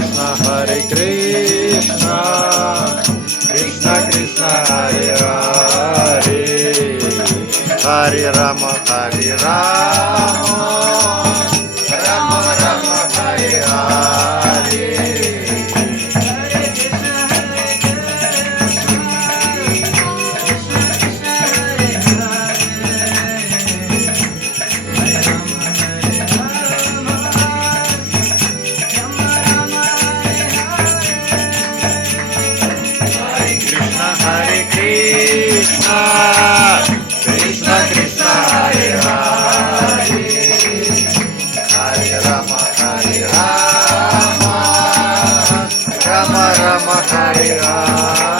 Hare Krishna, Krishna Krishna Hare Hare, Hare Rama Hare Rama, Rama Rama Hare Hare. Hare Krishna, Krishna Krishna Hare Hare, Hare Rama Hare Rama, Rama Rama Hare Hare.